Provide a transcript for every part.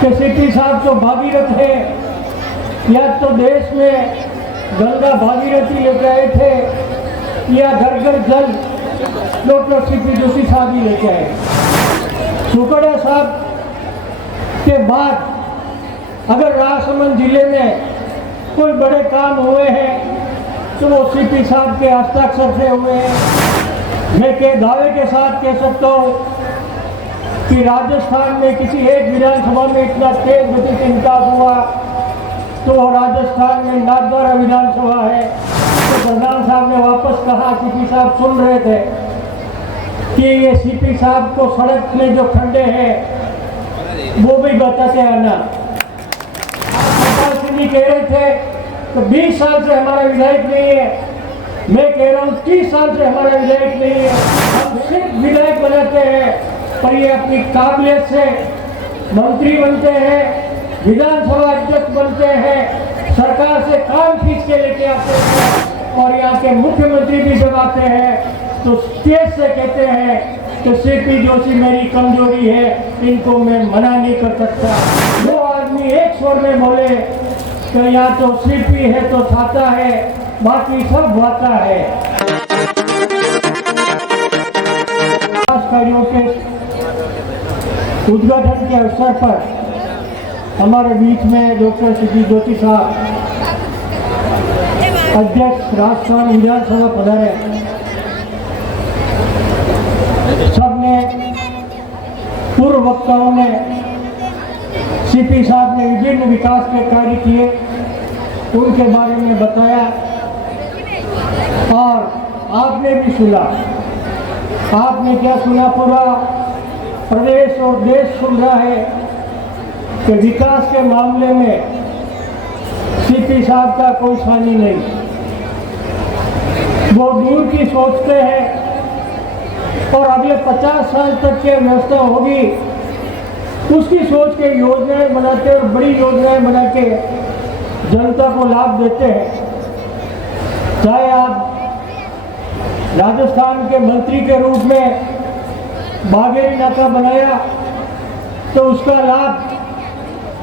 कि सीपी साहब तो भागीरथ है, या तो देश में गंगा भागीरथी लेके आए थे, या घर घर जल डॉक्टर सीपी जोशी साहब ही लेके आए। सुकड़िया साहब के बाद अगर राजसमंद जिले में कोई बड़े काम हुए हैं तो वो सीपी साहब के हस्ताक्षर से हुए हैं। मैं के दावे के साथ कह सकता हूँ कि राजस्थान में किसी एक विधानसभा में इतना तेज गति से निकास हुआ तो वो राजस्थान में नाथद्वारा विधानसभा है। तो प्रधान साहब ने वापस कहा, सीपी साहब सुन रहे थे कि ये सीपी साहब को सड़क में जो खड्डे हैं वो भी बताते आना। सिंह कह रहे थे तो 20 साल से हमारा विधायक नहीं है, मैं कह रहा हूँ 30 साल से हमारा विधायक नहीं है। हम सिर्फ विधायक बनाते हैं, पर ये अपनी काबिलियत से मंत्री बनते हैं, विधानसभा अध्यक्ष बनते हैं, सरकार से काम खींच के लेके आते हैं, और यहाँ के मुख्यमंत्री भी जब आते हैं तो स्टेज से कहते हैं कि सीपी जोशी मेरी कमजोरी है, इनको मैं मना नहीं कर सकता। वो आदमी एक स्वर में बोले कि यहाँ तो सीपी है तो छाता है, बाकी सब वाता है। कार्यों के उद्घाटन के अवसर पर हमारे बीच में डॉक्टर सीपी जोशी साहब अध्यक्ष राजस्थान विधानसभा पधारे। सबने पूर्व वक्ताओं ने सीपी साहब ने विभिन्न विकास के कार्य किए, उनके बारे में बताया, और आपने भी सुना। आपने क्या सुना? पूरा प्रदेश और देश सुन रहा है कि विकास के मामले में सीपी साहब का कोई सानी नहीं। वो दूर की सोचते हैं और अगले 50 साल तक की व्यवस्था होगी उसकी सोच के योजनाएं बनाते और बड़ी योजनाएं बना के जनता को लाभ देते हैं। चाहे आप राजस्थान के मंत्री के रूप में बागेरी नाका बनाया तो उसका लाभ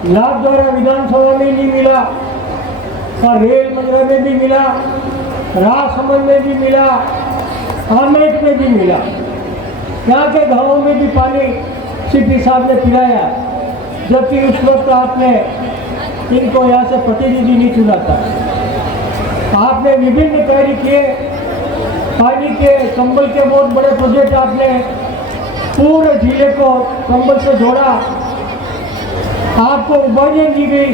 नाथद्वारा विधानसभा में नहीं मिला, और रेल मंदिर में भी मिला, राजसमंद में भी मिला, आमेट में भी मिला। यहाँ के गाँवों में भी पानी सीपी साहब ने पिलाया, जबकि उस वक्त आपने इनको यहाँ से प्रतिनिधि नहीं चुना था। आपने विभिन्न कार्य किए, पानी के कंबल के बहुत बड़े प्रोजेक्ट आपने पूरे जिले को कंबल से जोड़ा। आपको उपाधियाँ दी गई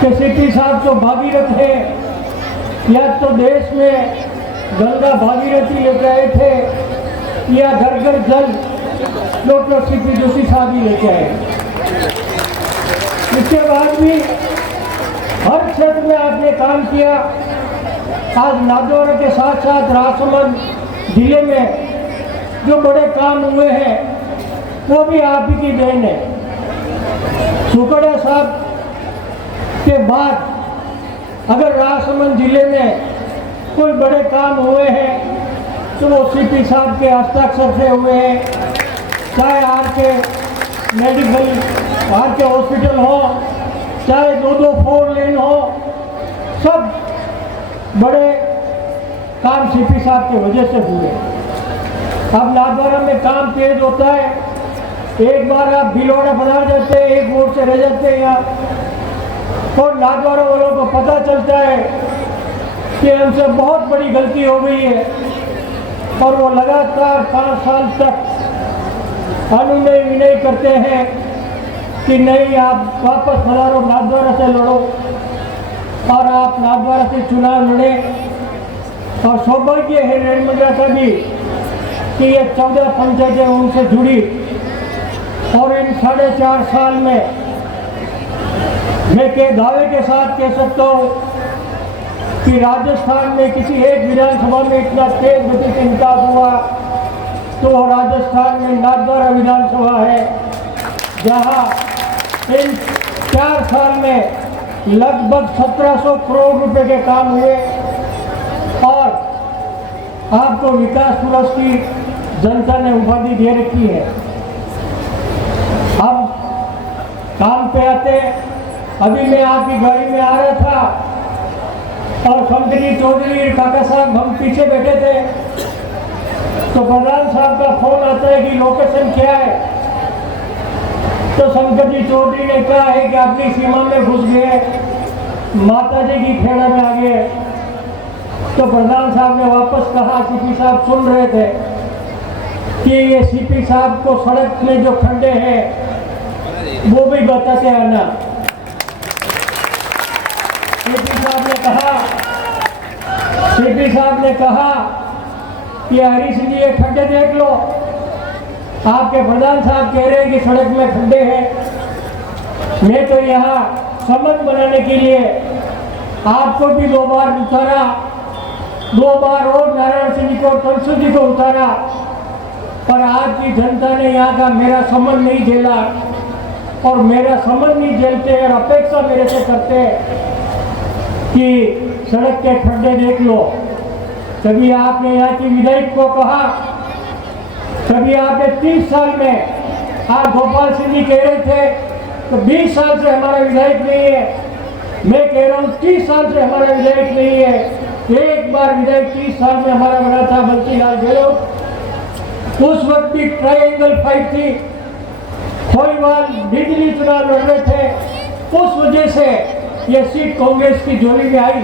कि सीपी साहब तो भागीरथ है, या तो देश में गंगा भागीरथी लेके आए थे, या घर घर जल डॉक्टर सीपी जोशी साहब ही लेके आए। इसके बाद भी हर क्षेत्र में आपने काम किया। आज नाथद्वारा के साथ साथ राजसमंद जिले में जो बड़े काम हुए हैं वो भी आप ही की देन है। सुकड़िया साहब के बाद अगर राजसमंद जिले में कोई बड़े काम हुए हैं तो वो सीपी साहब के हस्ताक्षर से हुए हैं। चाहे आपके मेडिकल आपके हॉस्पिटल हो, चाहे 2-2 4 लेन हो, सब बड़े काम सीपी साहब की वजह से हुए। अब नाथद्वारा में काम तेज होता है, एक बार आप भिलवाड़ा बना जाते हैं, एक वोट से रह जाते हैं यहाँ, और नाथद्वारा वालों को पता चलता है कि हमसे बहुत बड़ी गलती हो गई है, और वो लगातार 5 साल तक अनुनय विनय करते हैं कि नहीं आप वापस पधारो, नाथद्वारा से लड़ो, और आप नाथद्वारा से चुनाव लड़े। और सौभाग्य है रेलमंडल का भी कि ये 14 पंचायतें उनसे जुड़ी, और इन 4.5 साल में मैं के दावे के साथ कह सकता हूँ कि राजस्थान में किसी एक विधानसभा में इतना तेज गति से निकास हुआ तो राजस्थान में नाथद्वारा विधानसभा है, जहाँ इन 4 साल में लगभग 1700 करोड़ रुपए के काम हुए, और आपको विकास पुरुष की जनता ने उपाधि दे रखी है। अब काम पे आते। अभी मैं आपकी गाड़ी में आ रहा था और शंकरी चौधरी काका साहब हम पीछे बैठे थे, तो प्रधान साहब का फोन आता है कि लोकेशन क्या है। तो शंकर जी चौधरी ने कहा है कि अपनी सीमा में घुस गए, माता जी की खेड़ा में आ गए। तो प्रधान साहब ने वापस कहा, सीपी साहब सुन रहे थे कि ये सीपी साहब को सड़क में जो खड्डे हैं वो भी बताते आना। सीपी साहब ने कहा कि हरीश जी ये खड्डे देख लो, आपके प्रधान साहब कह रहे हैं कि सड़क में खड्डे हैं। मैं तो यहाँ समझ बनाने के लिए आपको भी 2 बार उतारा, 2 बार और नारायण सिंह जी को, तलसू जी को उतारा, पर आज की जनता ने यहाँ का मेरा समझ नहीं झेला और मेरा समझ नहीं झेलते और अपेक्षा मेरे से करते कि सड़क के खड्डे देख लो। कभी आपने यहाँ की विधायक को कहा, कभी आपने 30 साल में, आज गोपाल सिंह जी कह रहे थे तो 20 साल से हमारा विधायक नहीं है। मैं कह रहा हूँ 30 साल से हमारा विधायक नहीं है। एक बार विधायक 30 साल में हमारा बना था बंसी लाल गहलोत, उस वक्त भी ट्रायंगल फाइट थी, खोईवाल बिजली चुनाव लड़ रहे थे, उस वजह से ये सीट कांग्रेस की झोली में आई,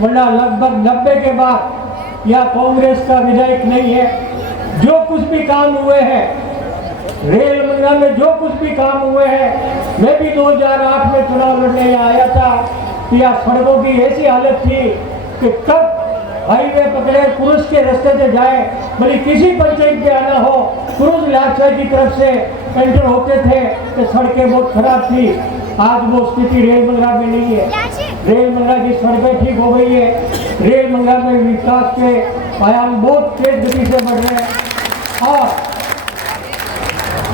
वरना लगभग 90 के बाद यह कांग्रेस का विधायक नहीं है। जो कुछ भी काम हुए हैं रेल मंडल में, जो कुछ भी काम हुए हैं, मैं भी 2008 में चुनाव लड़ने आया था, या सड़कों की ऐसी हालत थी कि कब हाईवे पकड़े क्रूज के रास्ते से जाए, भले किसी पंचायत पे आना हो, क्रूज लाचा की तरफ से एंटर होते थे तो सड़कें बहुत खराब थी। आज वो स्थिति रेल मंडल में नहीं है। रेल मंडल की सड़कें ठीक हो गई है, रेल मंडल में विकास के आयाम बहुत तेज गति से बढ़ रहे हैं। और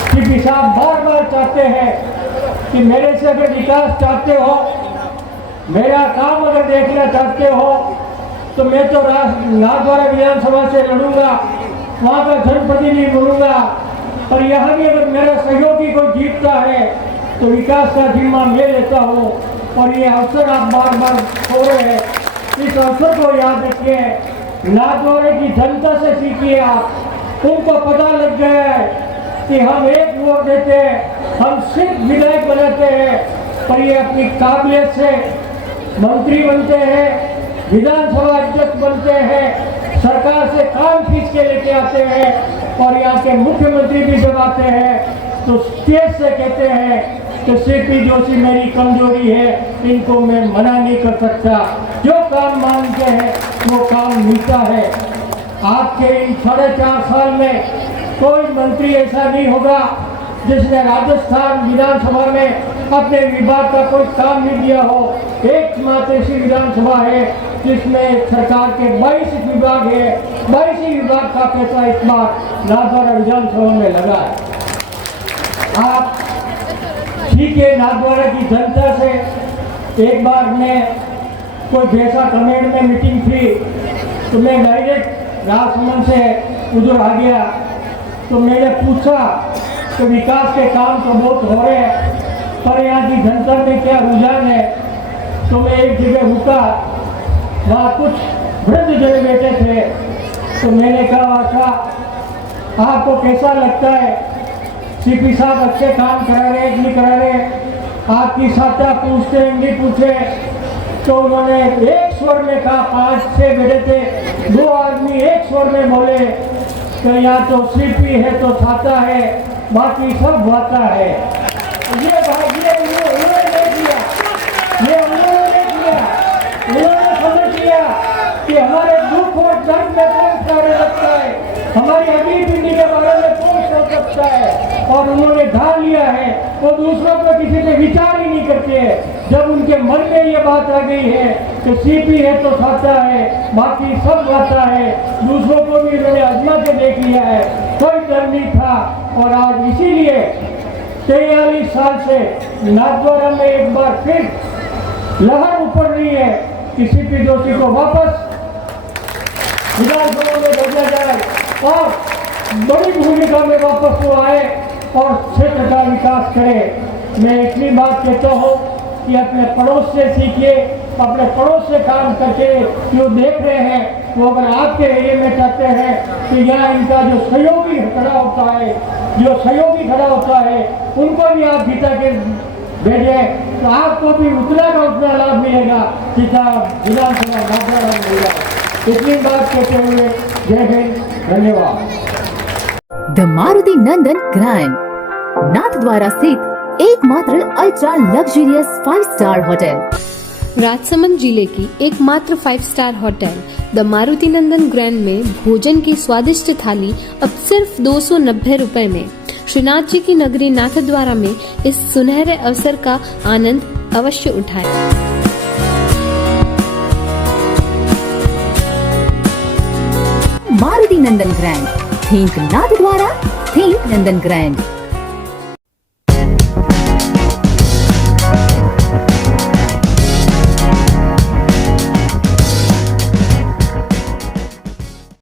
सीपी साहब बार बार चाहते हैं कि मेरे से अगर विकास चाहते हो, मेरा काम अगर देखना चाहते हो, तो मैं तो नाथद्वारा विधानसभा से लड़ूंगा, वहाँ का जनप्रतिनिधि बनूंगा, पर यहाँ भी अगर मेरा सहयोगी कोई जीतता है तो विकास का जिम्मा मैं लेता हूँ। और ये अवसर आप बार बार खो रहे हैं, इस अवसर को याद रखिए। नाथद्वारा की जनता से सीखिए आप, उनको पता लग गया है कि हम एक वोट देते हैं, हम सिर्फ विधायक बनाते हैं, पर ये अपनी काबिलियत से मंत्री बनते हैं, विधानसभा अध्यक्ष बनते हैं, सरकार से काम खींच के लेके आते हैं, और यहाँ के मुख्यमंत्री भी जब आते हैं तो स्टेज से कहते हैं कि सीपी जोशी मेरी कमजोरी है, इनको मैं मना नहीं कर सकता। जो काम मांगते हैं वो काम मिलता है। आपके इन 4.5 साल में कोई मंत्री ऐसा नहीं होगा जिसने राजस्थान विधानसभा में अपने विभाग का कोई काम नहीं दिया हो। एकमात्र ऐसी विधानसभा है जिसमें सरकार के 22 विभाग है, 22 विभाग का पैसा इस बार नाथद्वारा विधानसभा में लगा है। आप ठीक है, नाथद्वारा की जनता से एक बार मैं कोई भैंसा कमेंट में मीटिंग थी तो मैं डायरेक्ट राजसमंद से उधर आ गया, तो मैंने पूछा कि विकास के काम तो बहुत हो रहे हैं, पर यहाँ की जनता में क्या रुझान है। तो मैं एक जगह रुका, वहाँ कुछ वृद्ध जन बैठे थे, तो मैंने कहा अच्छा आपको कैसा लगता है, सीपी साहब अच्छे काम करा रहे हैं नहीं करा रहे, आपकी साथा पूछते हैं नहीं पूछे। तो उन्होंने एक स्वर में कहा, 5-6 बैठे थे, 2 आदमी एक स्वर में बोले कि यहाँ तो सीपी है तो छाता है, बाकी सब वाता है। ये उन्होंने नहीं किया, ये उन्होंने नहीं किया, उन्होंने समझ लिया कि हमारे दुख और दर्द में कौन कार्य रखता है, हमारी अगली पीढ़ी के बारे में कौन सोच सकता है, और उन्होंने ढाल लिया है। वो दूसरों को किसी पे विचार ही नहीं करते हैं। जब उनके मन में ये बात आ गई है कि सीपी है तो छाता है, बाकी सब गाता है, दूसरों को भी उन्होंने आजमा के देख लिया है, कोई डर नहीं था। और आज इसीलिए 43 साल से नाथद्वारा में एक बार फिर लहर ऊपर रही है कि सीपी जोशी को वापस विधानसभा में भेजा जाए और बड़ी भूमिका में वापस वो आए और क्षेत्र का विकास करे। मैं इतनी बात कहता हूँ कि अपने पड़ोस से सीखिए, अपने पड़ोस से काम करके जो देख रहे हैं वो अगर आपके एरिया में चाहते हैं कि यहाँ इनका जो सहयोगी खड़ा होता है, जो सहयोगी खड़ा होता है, उनको भी आप जीता के भेजें तो आपको भी उतना का उतना लाभ मिलेगा जितना विधानसभा नागरा मिलेगा। इतनी बात कहते हुए जय हिंद, धन्यवाद। The Maruti Nandan grand Nathdwara स्थित एकमात्र ultra luxurious 5 star hotel. Rajsamand जिले की एकमात्र 5 star hotel the Maruti Nandan grand में भोजन की स्वादिष्ट थाली अब सिर्फ 290 रुपए में। श्रीनाथ जी की नगरी नाथद्वारा में इस सुनहरे अवसर का आनंद अवश्य उठाएं। मारुति नंदन ग्रैंड, थिंक नाथद्वारा, थिंक नंदन ग्रैंड।